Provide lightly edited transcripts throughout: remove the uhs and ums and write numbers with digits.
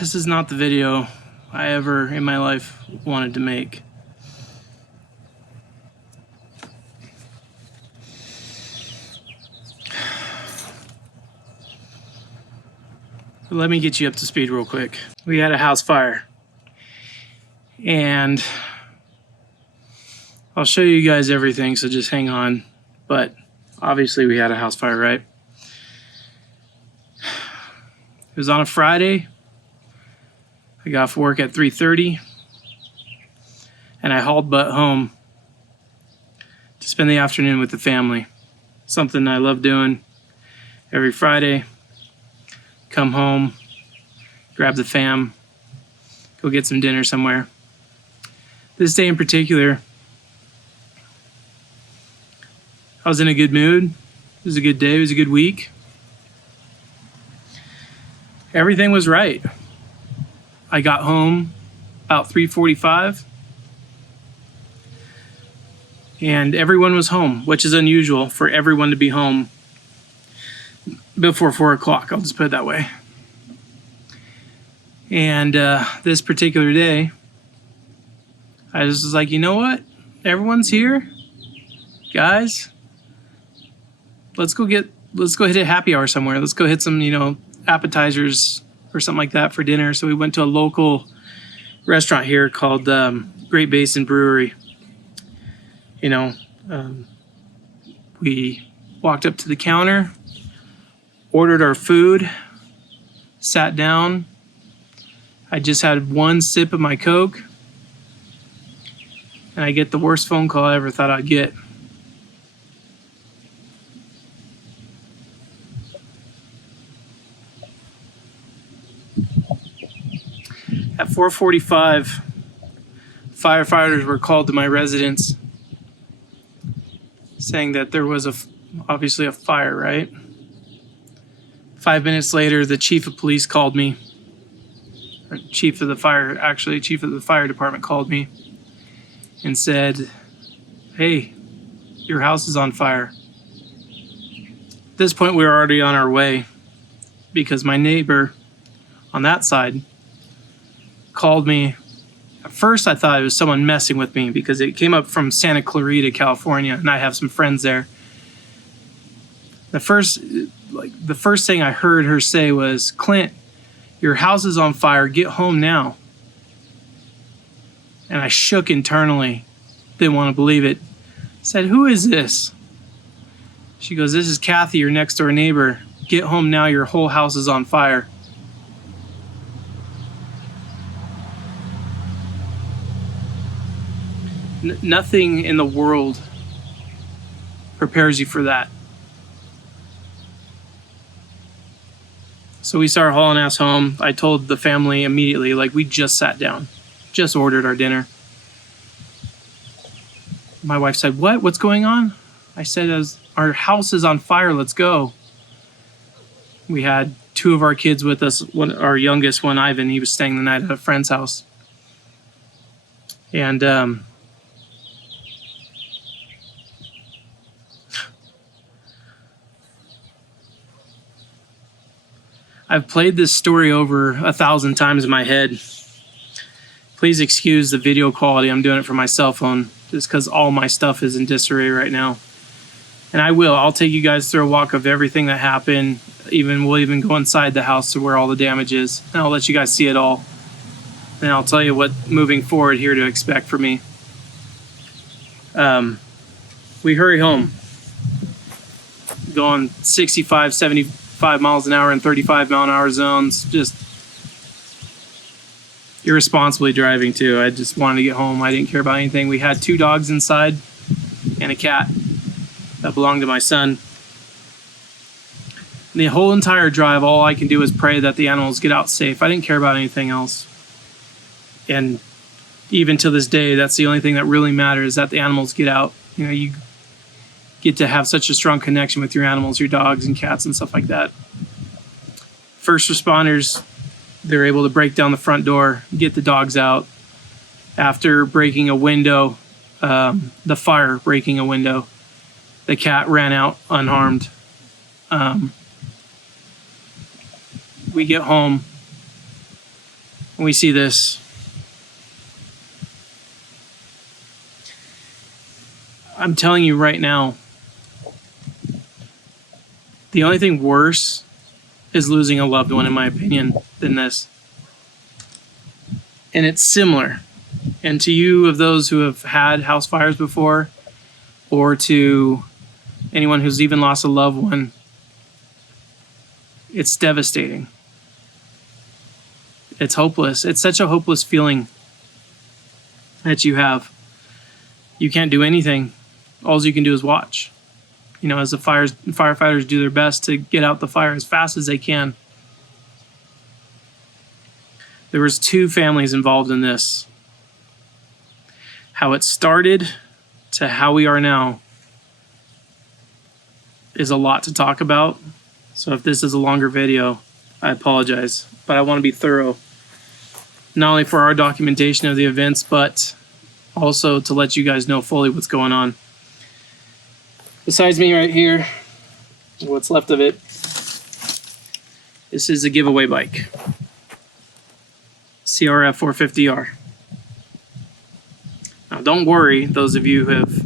This is not the video I ever in my life wanted to make. Let me get you up to speed real quick. We had a house fire, and I'll show you guys everything, so just hang on. But obviously we had a house fire, right? It was on a Friday. I got off work at 3:30, and I hauled butt home to spend the afternoon with the family. Something I love doing every Friday. Come home, grab the fam, go get some dinner somewhere. This day in particular, I was in a good mood. It was a good day. It was a good week. Everything was right. I got home about 3:45, and everyone was home, which is unusual for everyone to be home before 4 o'clock. I'll just put it that way. And this particular day, I just was like, you know what? Everyone's here. Guys, let's go hit a happy hour somewhere. Let's go hit some, appetizers or something like that for dinner. So we went to a local restaurant here called Great Basin Brewery. We walked up to the counter, ordered our food, sat down. I just had one sip of my Coke, and I get the worst phone call I ever thought I'd get. At 4:45, firefighters were called to my residence saying that there was obviously a fire, right? 5 minutes later, the chief of police called me. Chief of the fire department called me and said, hey, your house is on fire. At this point, we were already on our way because my neighbor on that side called me. At first, I thought it was someone messing with me because it came up from Santa Clarita, California, and I have some friends there. The first thing I heard her say was, Clint, your house is on fire. Get home now. And I shook internally. Didn't want to believe it. I said, who is this? She goes, this is Kathy, your next door neighbor. Get home now. Your whole house is on fire. Nothing in the world prepares you for that. So we started hauling ass home. I told the family immediately, we just sat down, just ordered our dinner. My wife said, what? What's going on? I said, our house is on fire. Let's go. We had two of our kids with us. Our youngest one, Ivan, he was staying the night at a friend's house. And I've played this story over 1,000 times in my head. Please excuse the video quality. I'm doing it from my cell phone just because all my stuff is in disarray right now. And I'll take you guys through a walk of everything that happened. We'll even go inside the house to where all the damage is. And I'll let you guys see it all. And I'll tell you what moving forward here to expect for me. We hurry home. Going 65, 75 miles an hour in 35-mile-an-hour zones, just irresponsibly driving too. I just wanted to get home. I didn't care about anything. We had 2 dogs inside and a cat that belonged to my son. And the whole entire drive, all I can do is pray that the animals get out safe. I didn't care about anything else. And even to this day, that's the only thing that really matters, that the animals get out. You get to have such a strong connection with your animals, your dogs and cats and stuff like that. First responders, they're able to break down the front door, get the dogs out. After breaking a window, the fire breaking a window, the cat ran out unharmed. We get home. we see this. I'm telling you right now, the only thing worse is losing a loved one, in my opinion, than this. And it's similar. And to you, of those who have had house fires before, or to anyone who's even lost a loved one, it's devastating. It's hopeless. It's such a hopeless feeling that you have. You can't do anything. All you can do is watch. You know, as the firefighters do their best to get out the fire as fast as they can. There was 2 families involved in this. How it started to how we are now is a lot to talk about. So if this is a longer video, I apologize. But I want to be thorough. Not only for our documentation of the events, but also to let you guys know fully what's going on. Besides me right here, what's left of it, this is a giveaway bike. CRF 450R. Now don't worry, those of you who have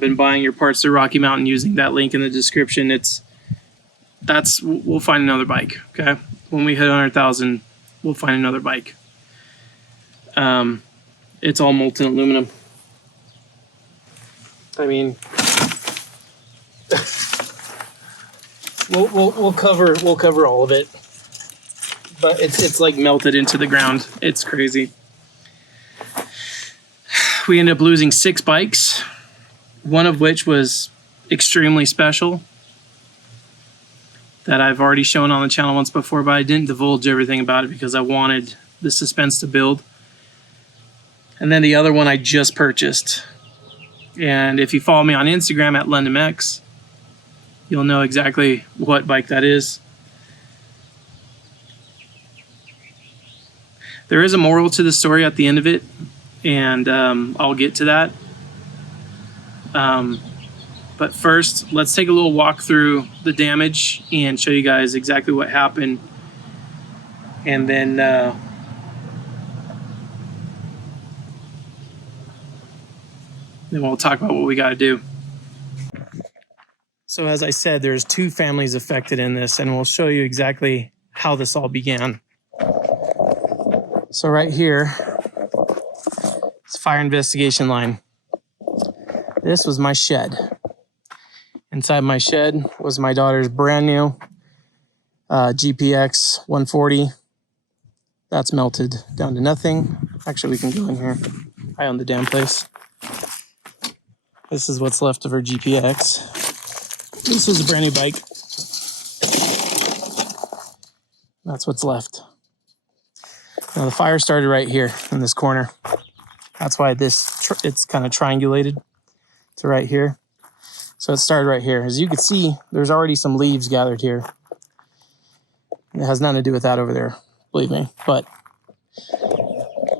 been buying your parts through Rocky Mountain using that link in the description, we'll find another bike, okay? When we hit 100,000, we'll find another bike. It's all molten aluminum. I mean, we'll cover all of it, but it's like melted into the ground. It's crazy. We ended up losing 6 bikes, one of which was extremely special that I've already shown on the channel once before, but I didn't divulge everything about it because I wanted the suspense to build. And then the other one I just purchased. And if you follow me on Instagram at LondonX, you'll know exactly what bike that is. There is a moral to the story at the end of it, and I'll get to that. But first, let's take a little walk through the damage and show you guys exactly what happened. And then we'll talk about what we got to do. So as I said, there's 2 families affected in this, and we'll show you exactly how this all began. So right here, it's fire investigation line. This was my shed. Inside my shed was my daughter's brand new GPX 140. That's melted down to nothing. Actually, we can go in here. I own the damn place. This is what's left of her GPX. This is a brand new bike. That's what's left. Now the fire started right here in this corner. That's why it's kind of triangulated to right here. So it started right here. As you can see, there's already some leaves gathered here. It has nothing to do with that over there, believe me. But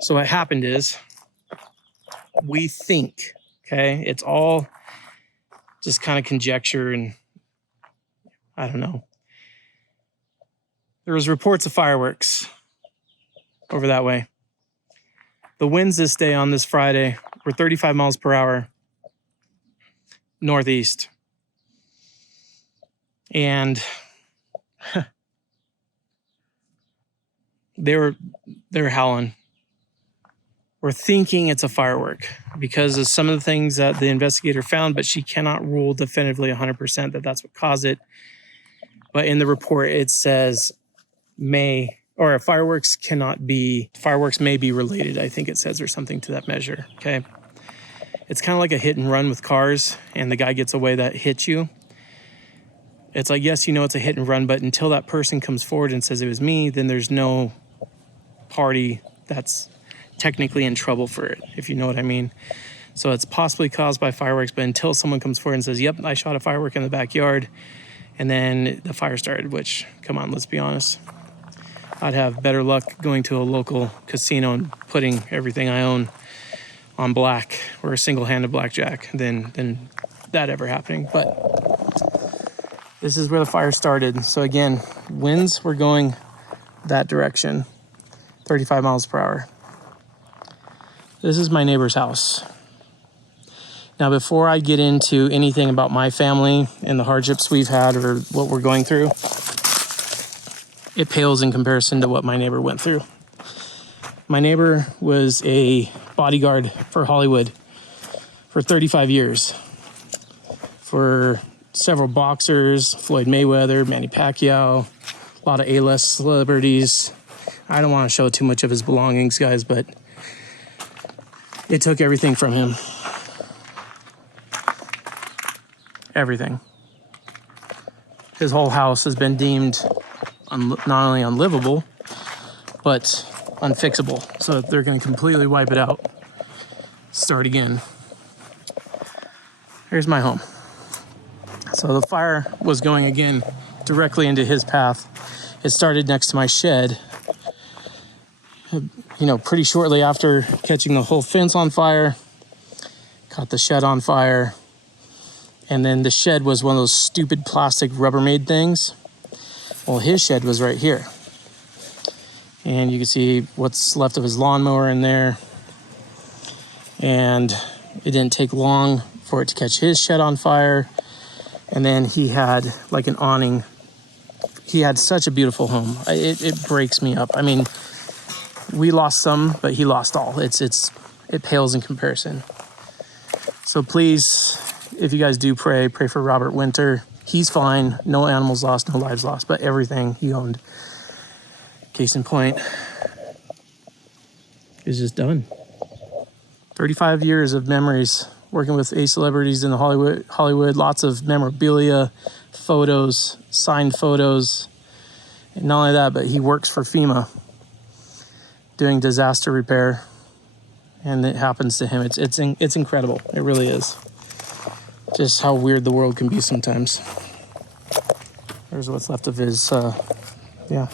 so what happened is, we think, okay, it's all just kind of conjecture and I don't know. There was reports of fireworks over that way. The winds this day on this Friday were 35 miles per hour northeast. And they were howling. We're thinking it's a firework because of some of the things that the investigator found, but she cannot rule definitively 100% that that's what caused it. But in the report, it says fireworks may be related, I think it says, or something to that measure, okay? It's kind of like a hit and run with cars, and the guy gets away that hits you. It's like, yes, you know it's a hit and run, but until that person comes forward and says it was me, then there's no party that's technically in trouble for it, if you know what I mean. So it's possibly caused by fireworks, but until someone comes forward and says, yep, I shot a firework in the backyard, and then the fire started, which, come on, let's be honest. I'd have better luck going to a local casino and putting everything I own on black or a single-handed blackjack than that ever happening. But this is where the fire started. So again, winds were going that direction. 35 miles per hour. This is my neighbor's house. Now, before I get into anything about my family and the hardships we've had or what we're going through, it pales in comparison to what my neighbor went through. My neighbor was a bodyguard for Hollywood for 35 years. For several boxers, Floyd Mayweather, Manny Pacquiao, a lot of A-list celebrities. I don't want to show too much of his belongings, guys, but it took everything from him. Everything. His whole house has been deemed not only unlivable, but unfixable. So they're going to completely wipe it out. Start again. Here's my home. So the fire was going again directly into his path. It started next to my shed. Pretty shortly after catching the whole fence on fire, caught the shed on fire. And then the shed was one of those stupid plastic Rubbermaid things. Well, his shed was right here. And you can see what's left of his lawnmower in there. And it didn't take long for it to catch his shed on fire. And then he had like an awning. He had such a beautiful home. It breaks me up. I mean, we lost some, but he lost all. It pales in comparison. So please, if you guys do pray for Robert Winter. He's fine. No animals lost, no lives lost, but everything he owned, case in point, is just done. 35 years of memories working with A celebrities in the Hollywood, lots of memorabilia, photos, signed photos. And not only that, but he works for FEMA doing disaster repair. And it happens to him. It's incredible. It really is. Just how weird the world can be sometimes. There's what's left of his, yeah.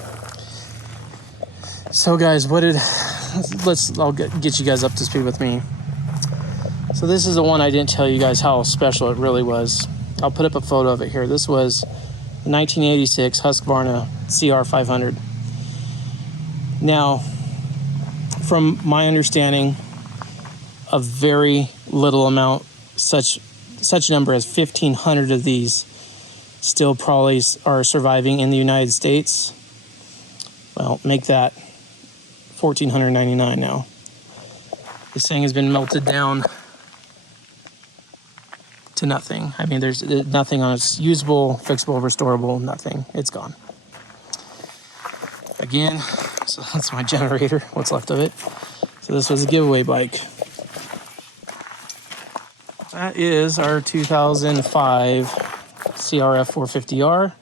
So guys, I'll get you guys up to speed with me. So this is the one I didn't tell you guys how special it really was. I'll put up a photo of it here. This was 1986 Husqvarna CR500. Now, from my understanding, a very little amount, such number as 1,500 of these still probably are surviving in the United States. Well, make that 1,499 now. This thing has been melted down to nothing. I mean, there's nothing on it's usable, fixable, restorable, nothing. It's gone. Again, so that's my generator, what's left of it. So this was a giveaway bike. That is our 2005 CRF 450R.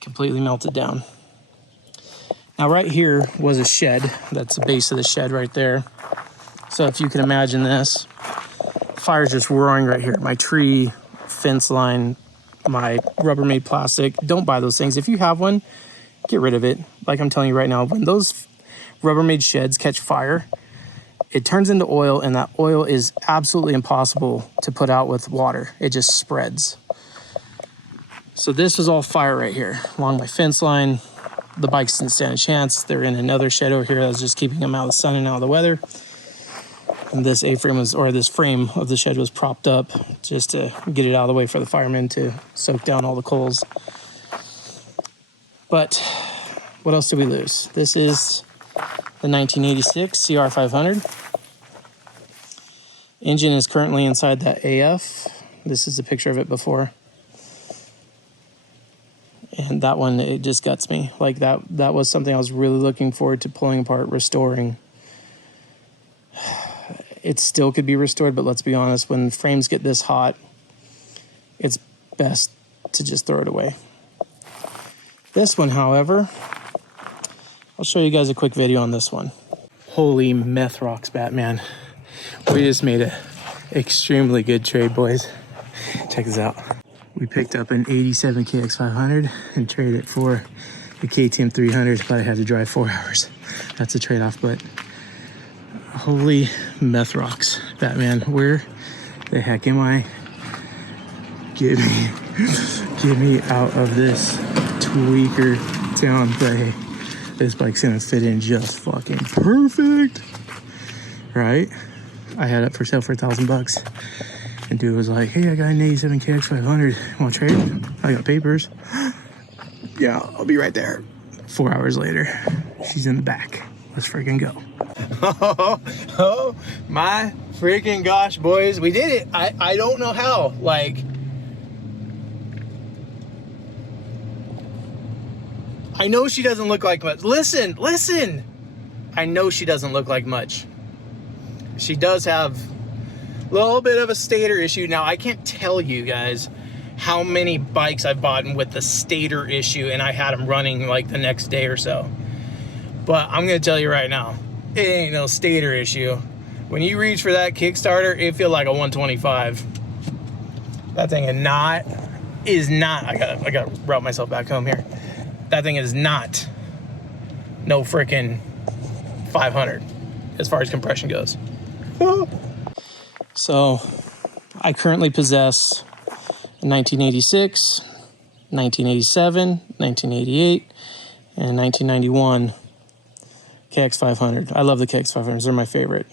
Completely melted down. Now right here was a shed. That's the base of the shed right there. So if you can imagine this, fire's just roaring right here. My tree, fence line, my Rubbermaid plastic. Don't buy those things. If you have one, get rid of it. Like I'm telling you right now, when those Rubbermaid sheds catch fire, it turns into oil, and that oil is absolutely impossible to put out with water. It just spreads. So this was all fire right here along my fence line. The bikes didn't stand a chance. They're in another shed over here that was just keeping them out of the sun and out of the weather. And this this frame of the shed was propped up just to get it out of the way for the firemen to soak down all the coals. But what else did we lose? This is the 1986 CR500. Engine is currently inside that AF. This is a picture of it before. And that one, it just guts me. Like that was something I was really looking forward to pulling apart, restoring. It still could be restored, but let's be honest, when frames get this hot, it's best to just throw it away. This one, however, I'll show you guys a quick video on this one. Holy meth rocks, Batman. We just made an extremely good trade, boys. Check this out. We picked up an 87 KX500 and traded it for the KTM 300, but I had to drive 4 hours. That's a trade-off, but holy meth rocks, Batman. Where the heck am I? Get me out of this tweaker town. But hey, this bike's gonna fit in just fucking perfect, right? I had it for sale for $1,000, and dude was like, "Hey, I got an 87 KX500. Want to trade? I got papers." Yeah, I'll be right there. 4 hours later, she's in the back. Let's freaking go. Oh my freaking gosh, boys, we did it. I don't know how. Like, I know she doesn't look like much. Listen. I know she doesn't look like much. She does have a little bit of a stator issue. Now, I can't tell you guys how many bikes I've bought with the stator issue and I had them running like the next day or so. But I'm gonna tell you right now, it ain't no stator issue. When you reach for that Kickstarter, it feels like a 125. That thing is not, I gotta route myself back home here. That thing is not no freaking 500 as far as compression goes. So I currently possess a 1986, 1987, 1988, and 1991 KX500. I love the KX500s. They're my favorite.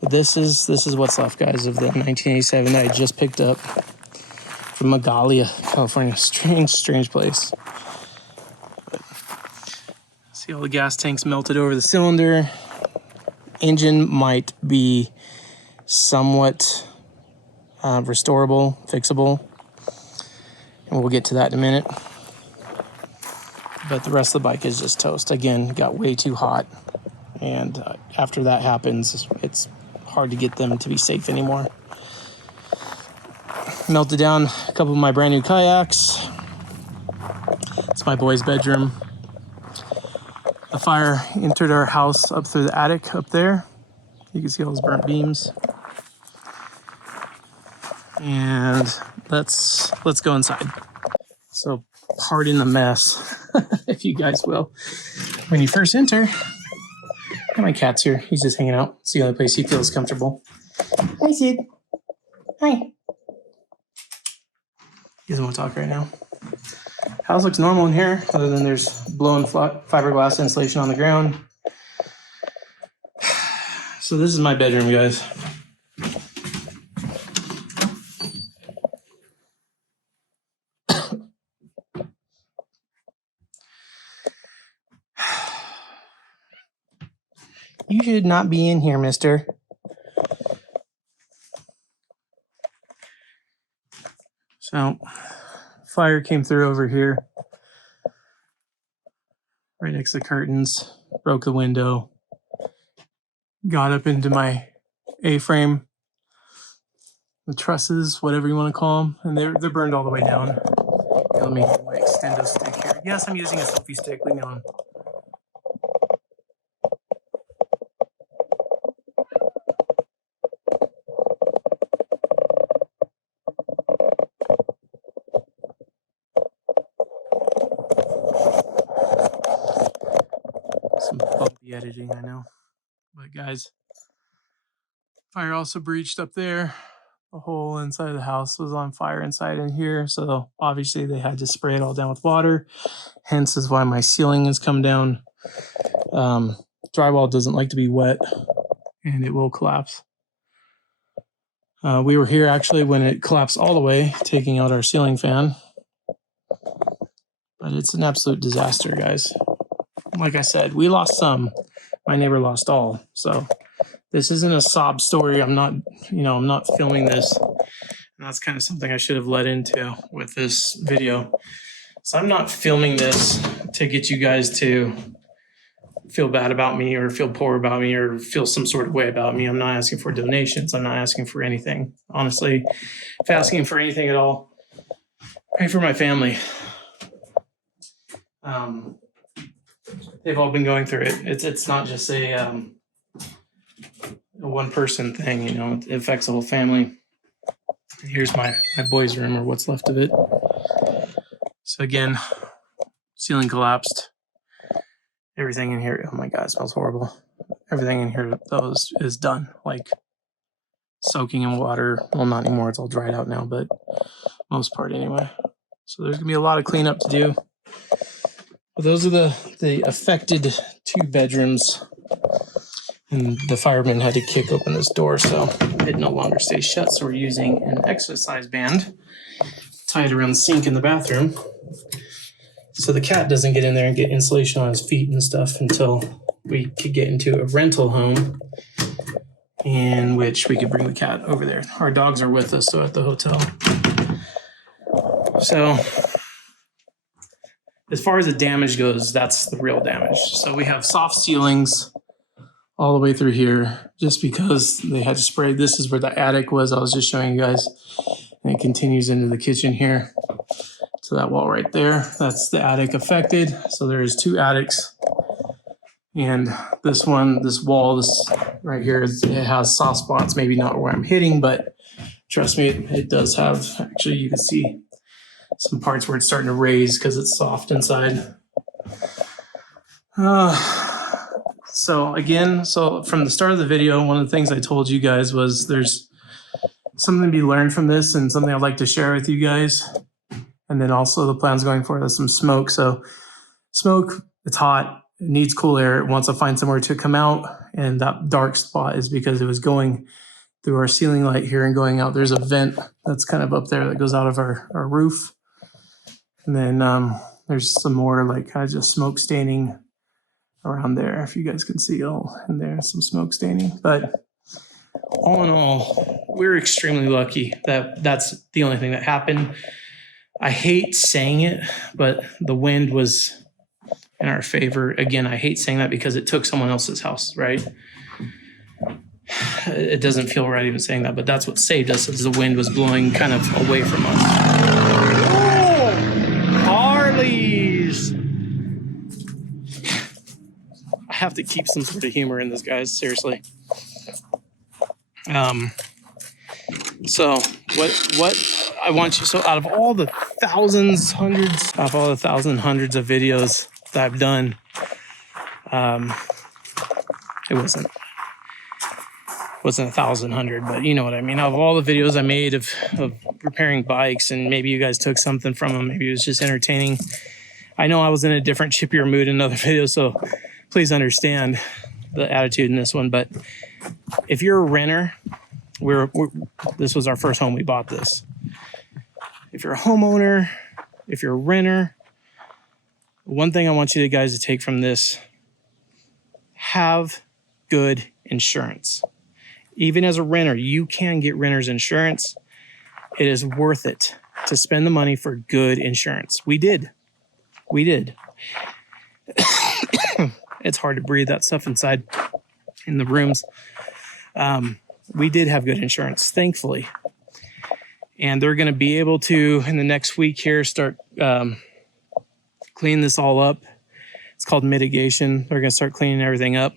But this is what's left, guys, of the 1987 that I just picked up from Magalia, California. Strange place. But see all the gas tanks melted over the cylinder. Engine might be somewhat restorable, fixable, and we'll get to that in a minute. But the rest of the bike is just toast. Again, got way too hot, and after that happens, it's hard to get them to be safe anymore. Melted down a couple of my brand new kayaks. It's my boy's bedroom. The fire entered our house up through the attic up there. You can see all those burnt beams. And let's go inside. So pardon the mess, if you guys will. When you first enter, my cat's here. He's just hanging out. It's the only place he feels comfortable. Hi, Sid. Hi. He doesn't want to talk right now. House looks normal in here, other than there's blown fiberglass insulation on the ground. So this is my bedroom, guys. You should not be in here, mister. So, fire came through over here, right next to the curtains, broke the window, got up into my A-frame, the trusses, whatever you want to call them, and they're burned all the way down. Okay, let me get my extendo stick here. Yes, I'm using a selfie stick. Leave me alone. Some bumpy editing, I know. But guys, fire also breached up there. The whole inside of the house was on fire inside in here. So obviously they had to spray it all down with water. Hence is why my ceiling has come down. Drywall doesn't like to be wet and it will collapse. We were here actually when it collapsed all the way, taking out our ceiling fan. But it's an absolute disaster, guys. Like I said, we lost some. My neighbor lost all. So this isn't a sob story. I'm not filming this. And that's kind of something I should have led into with this video. So I'm not filming this to get you guys to feel bad about me or feel poor about me or feel some sort of way about me. I'm not asking for donations. I'm not asking for anything. Honestly, if asking for anything at all, pray for my family. They've all been going through it. It's not just a one person thing, it affects the whole family. Here's my boys' room, or what's left of it. So again, ceiling collapsed. Everything in here, oh my God, it smells horrible. Everything in here though is done, like soaking in water. Well, not anymore, it's all dried out now, but most part anyway. So there's gonna be a lot of cleanup to do. Well, those are the affected 2 bedrooms. And the fireman had to kick open this door, so it no longer stays shut. So we're using an exercise band tied around the sink in the bathroom, so the cat doesn't get in there and get insulation on his feet and stuff until we could get into a rental home in which we could bring the cat over there. Our dogs are with us, so at the hotel. So as far as the damage goes, that's the real damage. So we have soft ceilings all the way through here just because they had to spray. This is where the attic was. I was just showing you guys. And it continues into the kitchen here. So that wall right there, that's the attic affected. So there's 2 attics. And this one, this wall, this right here, it has soft spots, maybe not where I'm hitting, but trust me, it does have, actually you can see some parts where it's starting to raise because it's soft inside. So from the start of the video, one of the things I told you guys was there's something to be learned from this and something I'd like to share with you guys. And then also the plans going forward is some smoke. So smoke, it's hot, it needs cool air. It wants to find somewhere to come out. And that dark spot is because it was going through our ceiling light here and going out. There's a vent that's kind of up there that goes out of our roof. And then there's some more like kind of just smoke staining around there. If you guys can see all in there, some smoke staining. But all in all, we're extremely lucky that that's the only thing that happened. I hate saying it, but the wind was in our favor. Again, I hate saying that because it took someone else's house, right? It doesn't feel right even saying that, but that's what saved us, is the wind was blowing kind of away from us. Oh, Harleys! I have to keep some sort of humor in this, guys, seriously. So what I want you, so out of all the hundreds of videos that I've done, it wasn't 1,100, but you know what I mean. Out of all the videos I made of repairing bikes, and maybe you guys took something from them, maybe it was just entertaining. I know I was in a different, chippier mood in other videos, so please understand the attitude in this one. But if you're a renter, this was our first home. We bought this. If you're a homeowner, if you're a renter, one thing I want you guys to take from this: have good insurance. Even as a renter, you can get renter's insurance. It is worth it to spend the money for good insurance. We did. It's hard to breathe, that stuff inside in the rooms. We did have good insurance, thankfully. And they're going to be able to, in the next week here, start cleaning this all up. It's called mitigation. They're going to start cleaning everything up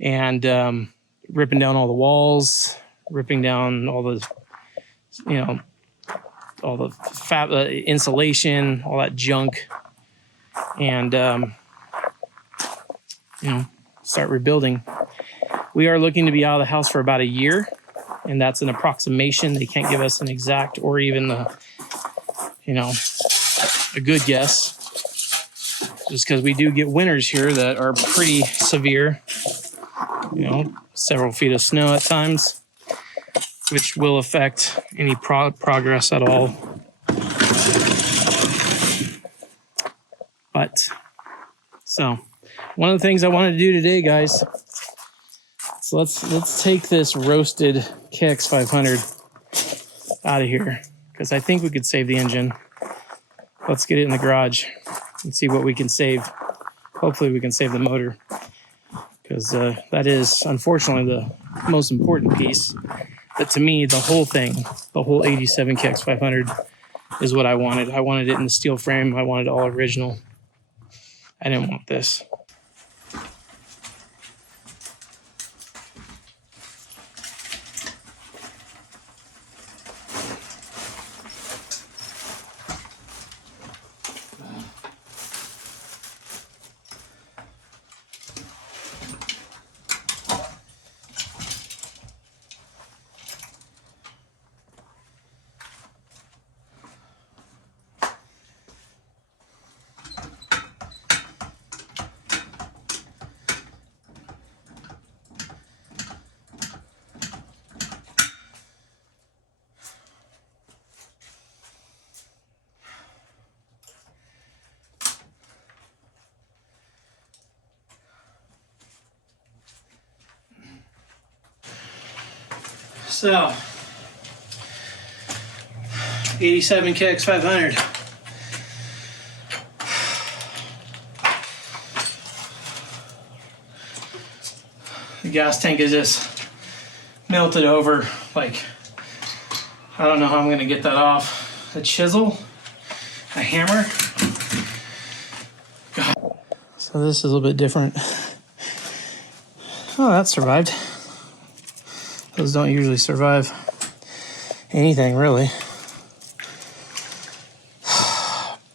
and ripping down all the walls, ripping down all the, all the insulation, all that junk, and, start rebuilding. We are looking to be out of the house for about a year, and that's an approximation. They can't give us an exact or even a good guess, just because we do get winters here that are pretty severe, several feet of snow at times, which will affect any progress at all. But, so, one of the things I wanted to do today, guys, so let's take this roasted KX500 out of here, because I think we could save the engine. Let's get it in the garage and see what we can save. Hopefully we can save the motor, because that is unfortunately the most important piece. But to me, the whole thing, the whole 87 KX500 is what I wanted. I wanted it in the steel frame. I wanted it all original. I didn't want this. So, 87 KX 500. The gas tank is just melted over. Like, I don't know how I'm gonna get that off. A chisel, a hammer. God. So this is a little bit different. Oh, that survived. Those don't usually survive anything, really.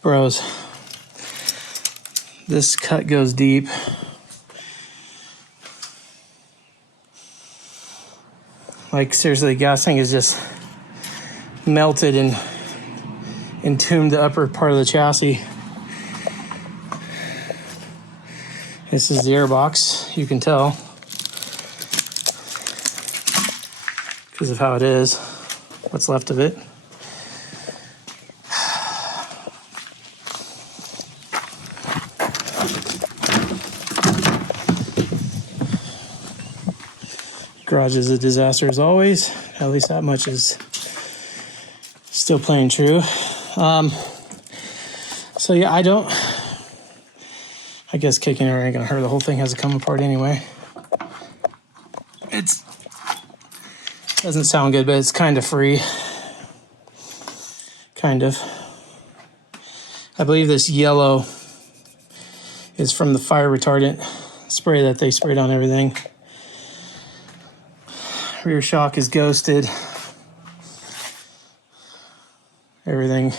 Bros, this cut goes deep. Like, seriously, the gas tank is just melted and entombed the upper part of the chassis. This is the airbox, you can tell, because of how it is, what's left of it. Garage is a disaster as always. At least that much is still playing true. So yeah, I guess kicking it ain't gonna hurt. The whole thing has to come apart anyway. Doesn't sound good, but it's kind of free. Kind of. I believe this yellow is from the fire retardant spray that they sprayed on everything. Rear shock is ghosted. Everything.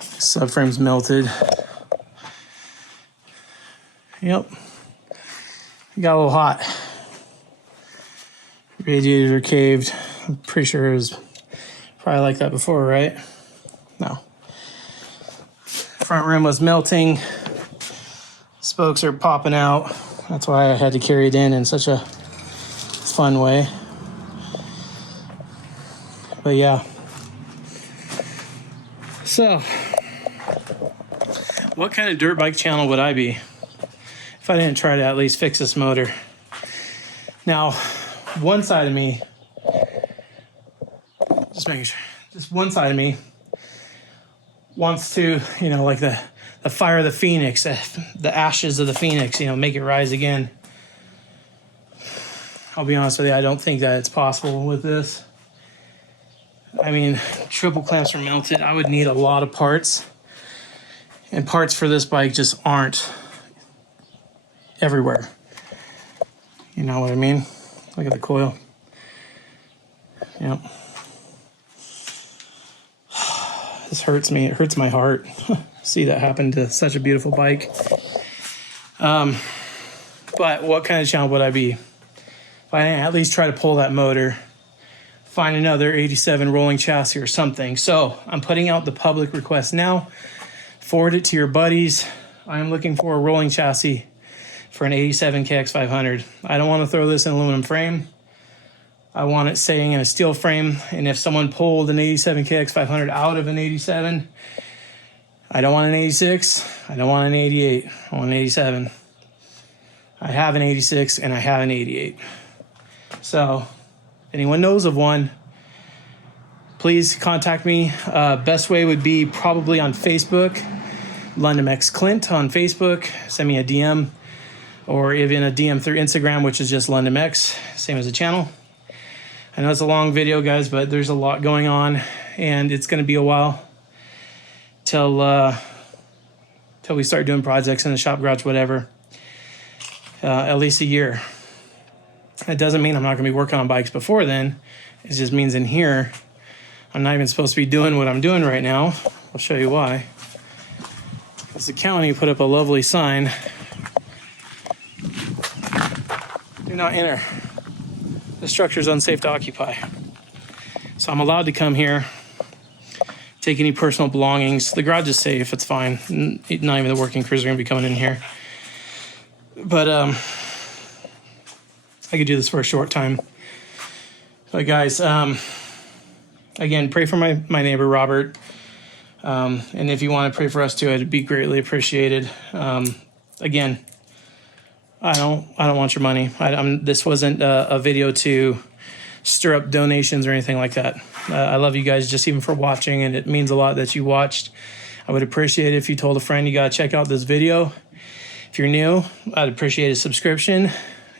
Subframe's melted. Yep. It got a little hot. Radiator caved. I'm pretty sure it was probably like that before, right? No. Front rim was melting. Spokes are popping out. That's why I had to carry it in such a fun way. But yeah. So, what kind of dirt bike channel would I be if I didn't try to at least fix this motor? Now, one side of me, just making sure, just one side of me wants to, you know, like the fire of the phoenix, the ashes of the phoenix, you know, make it rise again. I'll be honest with you, I don't think that it's possible with this. I mean, triple clamps are melted. I would need a lot of parts. And parts for this bike just aren't everywhere. You know what I mean? Look at the coil. Yep. This hurts me. It hurts my heart. See that happen to such a beautiful bike. But what kind of channel would I be? If I didn't at least try to pull that motor, find another 87 rolling chassis or something. So I'm putting out the public request now. Forward it to your buddies. I'm looking for a rolling chassis for an 87 KX 500. I don't want to throw this in aluminum frame. I want it staying in a steel frame. And if someone pulled an 87 KX 500 out of an 87, I don't want an 86. I don't want an 88. I want an 87. I have an 86 and I have an 88. So anyone knows of one, please contact me. Best way would be probably on Facebook, London Mex Clint on Facebook. Send me a DM, or even a DM through Instagram, which is just London Mex, same as the channel. I know it's a long video, guys, but there's a lot going on, and it's going to be a while till we start doing projects in the shop, garage, whatever. At least a year. It doesn't mean I'm not going to be working on bikes before then. It just means in here, I'm not even supposed to be doing what I'm doing right now. I'll show you why. Because the county put up a lovely sign. Do not enter. The structure is unsafe to occupy. So I'm allowed to come here, take any personal belongings. The garage is safe, it's fine. Not even the working crews are going to be coming in here. But I could do this for a short time. But guys, again, pray for my neighbor, Robert. And if you want to pray for us too, it'd be greatly appreciated. Again, I don't want your money. This wasn't a video to stir up donations or anything like that. I love you guys just even for watching, and it means a lot that you watched. I would appreciate it if you told a friend you got to check out this video. If you're new, I'd appreciate a subscription,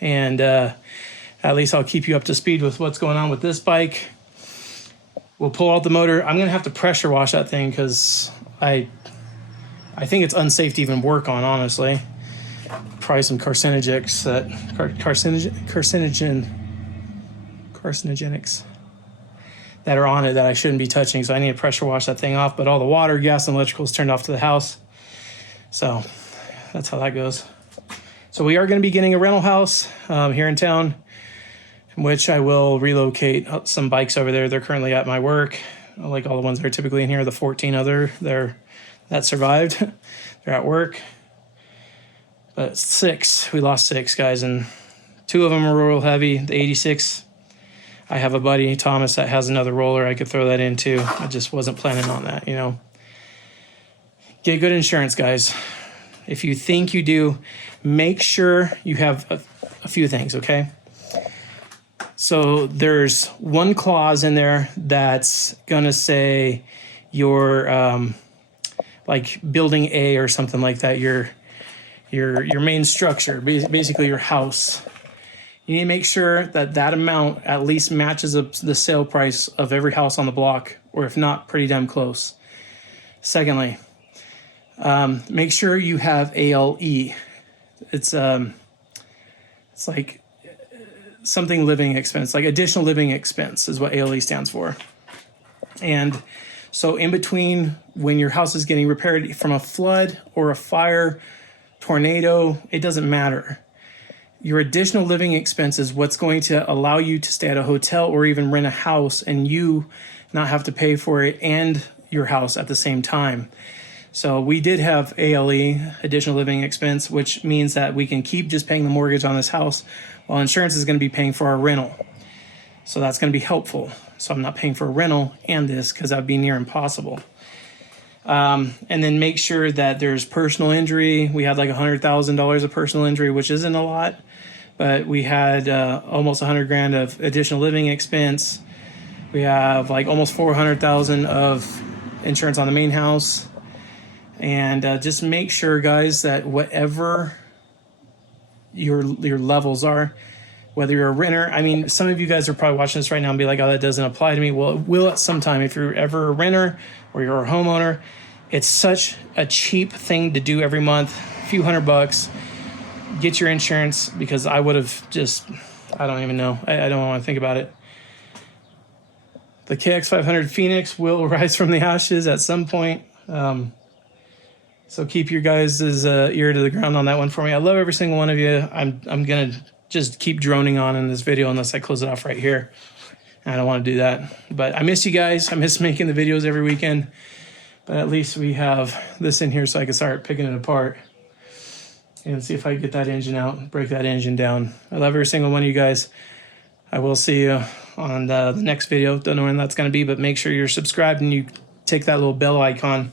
and at least I'll keep you up to speed with what's going on with this bike. We'll pull out the motor. I'm going to have to pressure wash that thing because I think it's unsafe to even work on, honestly. Probably some carcinogenics that are on it that I shouldn't be touching, so I need to pressure wash that thing off. But all the water, gas, and electrical is turned off to the house. So that's how that goes. So we are going to be getting a rental house here in town, in which I will relocate some bikes over there. They're currently at my work. Like all the ones that are typically in here, the 14 other that survived, they're at work. But 6, we lost 6 guys, and 2 of them are Royal Heavy. The 86, I have a buddy, Thomas, that has another roller I could throw that into. I just wasn't planning on that, you know. Get good insurance, guys. If you think you do, make sure you have a few things, okay? So there's one clause in there that's gonna say your like building A or something like that, your main structure, basically your house. You need to make sure that amount at least matches the sale price of every house on the block, or if not, pretty damn close. Secondly, make sure you have ALE. It's like something living expense, like additional living expense is what ALE stands for. And so in between when your house is getting repaired from a flood or a fire, tornado, it doesn't matter. Your additional living expense is what's going to allow you to stay at a hotel or even rent a house and you not have to pay for it and your house at the same time. So we did have ALE, additional living expense, which means that we can keep just paying the mortgage on this house while insurance is going to be paying for our rental. So that's going to be helpful. So I'm not paying for a rental and this because that would be near impossible. And then make sure that there's personal injury. We had like $100,000 of personal injury, which isn't a lot, but we had almost $100,000 of additional living expense. We have like almost $400,000 of insurance on the main house. And just make sure, guys, that whatever your levels are, whether you're a renter, I mean, some of you guys are probably watching this right now and be like, oh, that doesn't apply to me. Well, it will at some time. If you're ever a renter or you're a homeowner, it's such a cheap thing to do every month, a few $100. Get your insurance, because I would have just, I don't even know. I don't want to think about it. The KX500 Phoenix will rise from the ashes at some point. So keep your guys' ear to the ground on that one for me. I love every single one of you. I'm going to just keep droning on in this video unless I close it off right here. I don't want to do that. But I miss you guys. I miss making the videos every weekend. But at least we have this in here so I can start picking it apart and see if I can get that engine out, break that engine down. I love every single one of you guys. I will see you on the next video. Don't know when that's going to be, but make sure you're subscribed and you take that little bell icon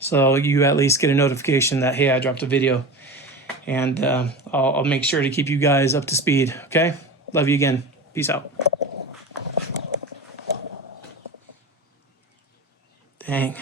so you at least get a notification that, hey, I dropped a video. And I'll make sure to keep you guys up to speed, okay? Love you again. Peace out. Dang.